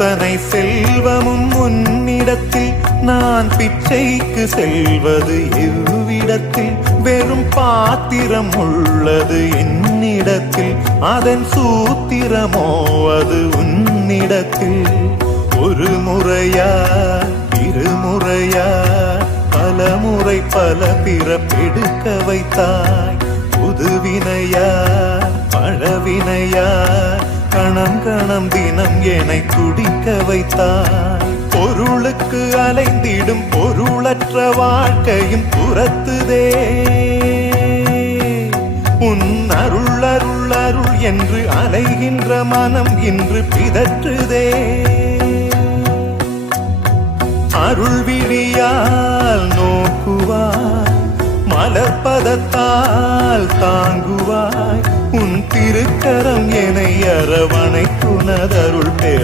அத்தனை செல்வமும் உன்னிடத்தில் நான் பிச்சைக்கு செல்வது எவ்விடத்தில் வெறும் பாத்திரம் உள்ளது என்னிடத்தில் அதன் சூத்திரமோ அது உன்னிடத்தில் ஒரு முறையா இருமுறையா பலமுறை பல பிறப்பெடுக்க வைத்தாய் புதுவினையா பழவினையா கணம் கணம் தினம் என்னை துடிக்க வைத்தாய் பொருளுக்கு அலைந்திடும் பொருளற்ற வாழ்க்கையும் துரத்துதே உன் அருள் அருள் அருள் என்று அலைகின்ற மனம் இன்று பிதற்றுதே அருள் விழியால் நோக்குவாய் மலர்பதத்தால் தாங்குவாய் உன் திருக்கரம் என்னை அரவணைக்குனதருள் பெற